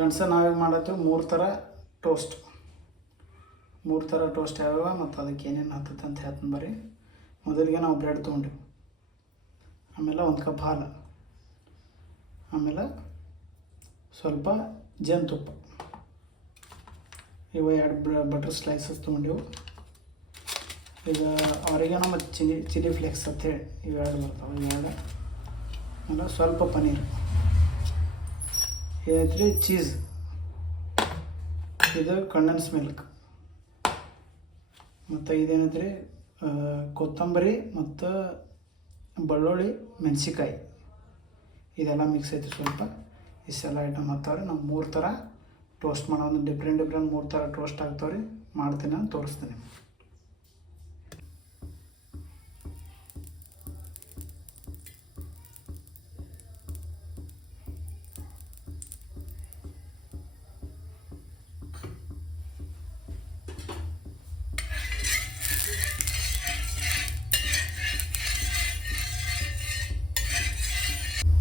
Friends, ನಾವೀಗ ಮಾಡತ್ತೀವಿ 3 ಥರ toast. 3 ಥರ ಟೋಸ್ಟ್ ಯಾವ್ಯಾವ ಮತ್ತು ಅದಕ್ಕೆ ಏನೇನು ಹತ್ತತ್ತೆ ಅಂತ ಹೇಳ್ತೀನಿ ಬರ್ರಿ. ಮೊದಲಿಗೆ ನಾವು ಬ್ರೆಡ್ ತೊಗೊಂಡಿವಿ, ಆಮೇಲೆ 1 ಕಪ್ ಹಾಲು, ಆಮೇಲೆ ಸ್ವಲ್ಪ ಜೇನುತುಪ್ಪ, ಇವು 2 ಬಟರ್ ಸ್ಲೈಸಸ್ ತೊಗೊಂಡಿವು. ಈಗ ಆರಿಗಾನೋ ಮತ್ತು ಚಿಲ್ಲಿ ಫ್ಲೇಕ್ಸ್ ಅಂತೇಳಿ ಇವೆರಡು ಬರ್ತಾವೆ. ಇವೆರಡು ಆಮೇಲೆ ಸ್ವಲ್ಪ ಪನ್ನೀರ್, ಏನೈತ್ರಿ ಚೀಸ್, ಇದು ಕಂಡೆನ್ಸ್ ಮಿಲ್ಕ್, ಮತ್ತು ಇದೇನೈತ್ರಿ ಕೊತ್ತಂಬರಿ ಮತ್ತು ಬೆಳ್ಳುಳ್ಳಿ ಮೆಣಸಿಕಾಯಿ, ಇದೆಲ್ಲ ಮಿಕ್ಸ್ ಐತಿ. ಸ್ವಲ್ಪ ಇಷ್ಟೆಲ್ಲ ಐಟಮ್ ಆಗ್ತಾವ್ರಿ. ನಾವು 3 ಥರ ಟೋಸ್ಟ್ ಮಾಡೋದು, ಡಿಫ್ರೆಂಟ್ 3 ಥರ ಟೋಸ್ಟ್ ಆಗ್ತಾವ್ರಿ. ಮಾಡ್ತೀನಿ ಅಂತ ತೋರಿಸ್ತೀನಿ.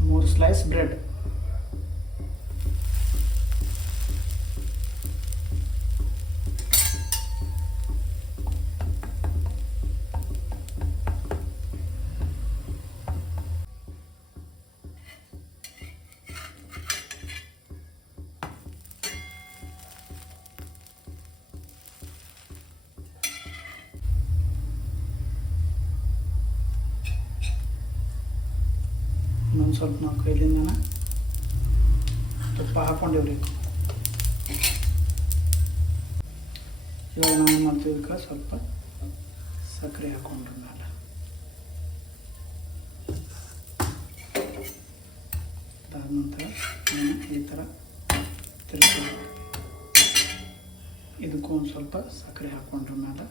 ಮೂರು ಸ್ಲೈಸ್ ಬ್ರೆಡ್, ಇನ್ನೊಂದು ಸ್ವಲ್ಪ ನಾವು ಕೈಲಿಂದ ತುಪ್ಪ ಹಾಕ್ಕೊಂಡಿವ್ರಿ. ಇವಾಗ ನಾವು ಏನು ಮಾಡ್ತೀವಿ, ಇದಕ್ಕೆ ಸ್ವಲ್ಪ ಸಕ್ಕರೆ ಹಾಕ್ಕೊಂಡ್ರ ಮೇಲೆ ಅದಾದ ನಂತರ ಈ ಥರ ತಿರ್ಗಿ ಇದಕ್ಕೂ ಒಂದು ಸ್ವಲ್ಪ ಸಕ್ಕರೆ ಹಾಕ್ಕೊಂಡ್ರ ಮೇಲೆ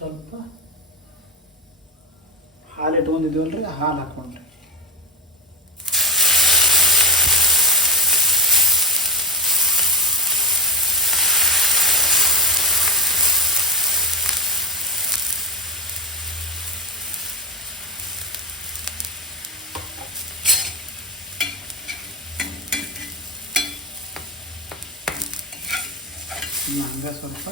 ಸ್ವಲ್ಪ ಹಾಲು ಇಟ್ಕೊಂಡಿದ್ದೀವಲ್ರಿ, ಹಾಲು ಹಾಕ್ಕೊಂಡ್ರಿ. ಹಂಗೆ ಸ್ವಲ್ಪ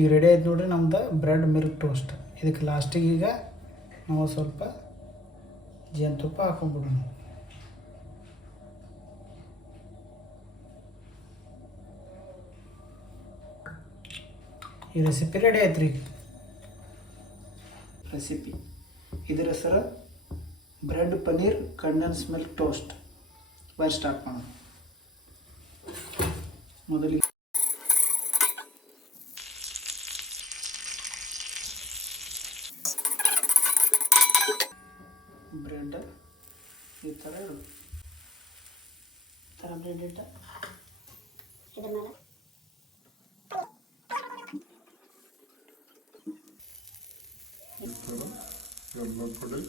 ಈಗ ರೆಡಿ ಆಯ್ತು ನೋಡ್ರಿ ನಮ್ದು ಬ್ರೆಡ್ ಮಿಲ್ಕ್ ಟೋಸ್ಟ್. ಇದಕ್ಕೆ ಲಾಸ್ಟಿಗೆ ಈಗ ನಾವು ಸ್ವಲ್ಪ ಜೇನುತುಪ್ಪ ಹಾಕೊಂಡ್ಬಿಡೋಣ. ಈ ರೆಸಿಪಿ ರೆಡಿ ಆಯ್ತು ರೀ. ರೆಸಿಪಿ ಇದರ ಹೆಸರು bread paneer condense milk toast. ಬಾಯ್ ಸ್ಟಾರ್ಟ್ ಮಾಡೋಣ. ಮೊದಲಿಗೆ ಬ್ರೆಡ್ ಈ ಥರ ಬ್ರೆಡ್ ಇಟ್ಟ ಇದ್ರ ಮೇಲೆ ಎಲ್ಲ ಕಡೆ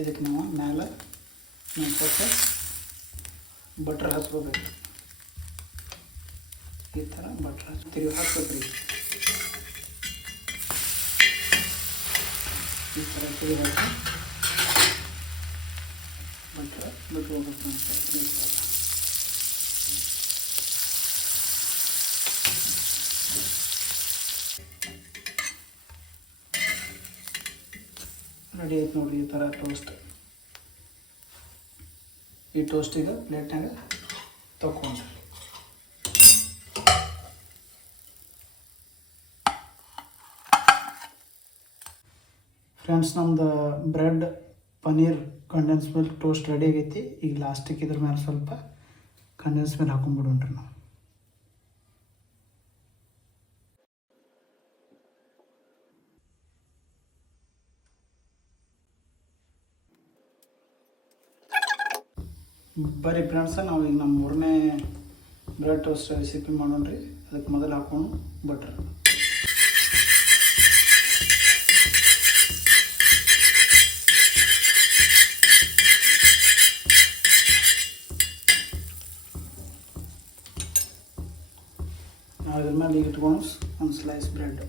ಇದಕ್ಕೆ ನಾವು ಮೇಲೆ ಸ್ವಲ್ಪ ಬಟ್ರ್ ಹಚ್ಕೋಬೇಕು. ಈ ಥರ ಬಟ್ರ್ ತಿರುಗಿ ಹಾಕ್ಬೇಕ್ರಿ. ಈ ಥರ ತಿರುಗಿ ಹಾಕಿ ಬಟ್ರ್ ಬಿಟ್ಕೋಬೇಕು ಅಂತ. ಈ ಥರ ರೆಡಿ ಆಯ್ತು ನೋಡಿರಿ. ಈ ಥರ ಟೋಸ್ಟ್. ಈ ಟೋಸ್ಟಿಗೆ ಪ್ಲೇಟ್ನಾಗ ತಗೊಂಡ್ರಿ. ಫ್ರೆಂಡ್ಸ್, ನಮ್ದು bread paneer condense milk toast ready ಆಗೈತಿ. ಈಗ ಲಾಸ್ಟಿಗೆ ಇದ್ರ ಮೇಲೆ ಸ್ವಲ್ಪ ಕಂಡೆನ್ಸ್ ಮಿಲ್ಕ್ ಹಾಕೊಂಡ್ಬಿಡೋಣ್ರಿ ನಾವು. ಬರ್ರಿ ಫ್ರೆಂಡ್ಸ, ನಾವು ಈಗ ನಮ್ಮ 3ನೇ ಬ್ರೆಡ್ ಟೋಸ್ಟ್ ರೆಸಿಪಿ ಮಾಡೋಣ್ರಿ. ಅದಕ್ಕೆ ಮೊದಲು ಹಾಕೊಂಡು ಬಟ್ರ್. ನಾವು ಇದ್ರ ಮೇಲೆ ಈಗ ಇಟ್ಕೊಂಡು ಒಂದು ಸ್ಲೈಸ್ ಬ್ರೆಡ್.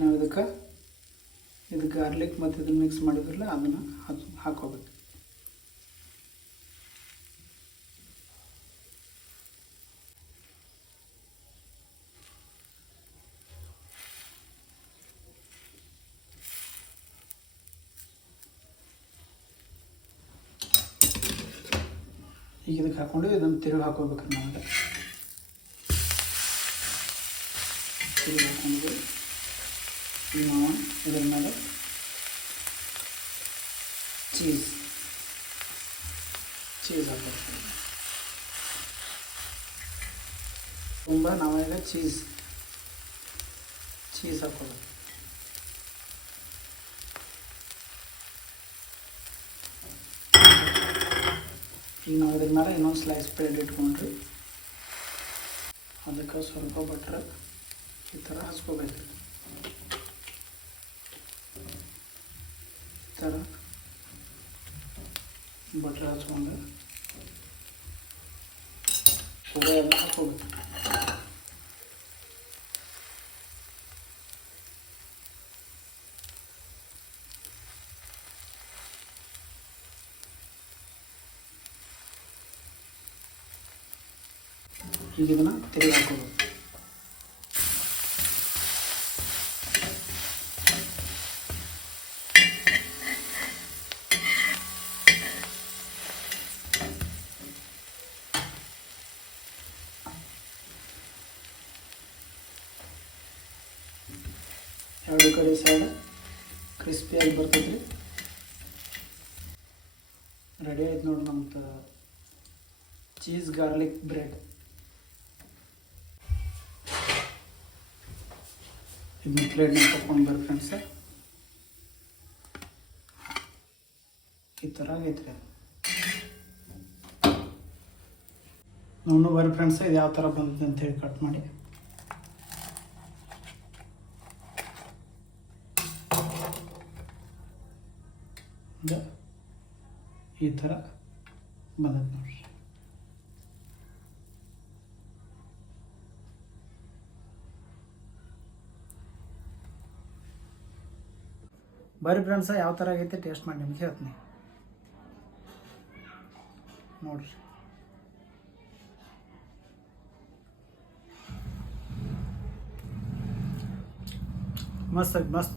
ನಾವು ಇದು ಗಾರ್ಲಿಕ್ ಮತ್ತು ಇದನ್ನು ಮಿಕ್ಸ್ ಮಾಡಿದ್ರಲ್ಲ ಅದನ್ನು ಹಾಕೋಬೇಕು. ಈಗ ಇದಕ್ಕೆ ಹಾಕ್ಕೊಂಡು ಇದನ್ನು ತಿರುಗಿ ಹಾಕೋಬೇಕು. ನಮಗೆ ತಿರುಗಿ ಹಾಕೊಂಡು ಈಗ ನಾವು ಇದರ ಮೇಲೆ ಚೀಸ್ ಹಾಕಬೇಕು. ತುಂಬ ನಾವೀಗ ಚೀಸ್ ಹಾಕೋಬೇಕು. ಈಗ ನಾವು ಇದ್ರ ಮೇಲೆ ಇನ್ನೊಂದು ಸ್ಲೈಸ್ ಬ್ರೆಡ್ ಇಟ್ಕೊಂಡ್ರಿ. ಅದಕ್ಕೆ ಸ್ವಲ್ಪ ಬಟ್ರ್ ಈ ಥರ ಹಚ್ಕೋಬೇಕು. ಈ ಥರ ಬಟ್ರ್ ಹಚ್ಕೊಂಡು ಪೂರ ಎಲ್ಲ ಹಾಕೋಬೇಕು. ಈಗ ಇದನ್ನು ತಿರುಗಿ ಹಾಕೋಬೇಕು. ಎರಡು ಕಡೆ ಸೈಡ್ ಕ್ರಿಸ್ಪಿಯಾಗಿ ಬರ್ತೈತ್ರಿ. ರೆಡಿ ಆಯ್ತು ನೋಡಿ ನಮ್ದು ಚೀಸ್ ಗಾರ್ಲಿಕ್ ಬ್ರೆಡ್. ಇದನ್ನ ಪ್ಲೇಟ್ನಾಗ ತಗೊಂಡು ಬರ್ರಿ ಫ್ರೆಂಡ್ಸ. ಈ ಥರ ಆಗೈತ್ರಿ ಅದು. ನಾವು ಬರ್ರಿ ಫ್ರೆಂಡ್ಸ, ಇದು ಯಾವ ಥರ ಬಂದಿದೆ ಅಂತೇಳಿ ಕಟ್ ಮಾಡಿ. ಈ ಥರ ಬಂದೈತೆ ನೋಡ್ರಿ. ಬರ್ರಿ ಫ್ರೆಂಡ್ಸ, ಯಾವ ಥರ ಆಗೈತೆ ಟೇಸ್ಟ್ ಮಾಡಿ ನಿಮ್ಗೆ ಹೇಳ್ತೀನಿ ನೋಡ್ರಿ. ಮಸ್ತ್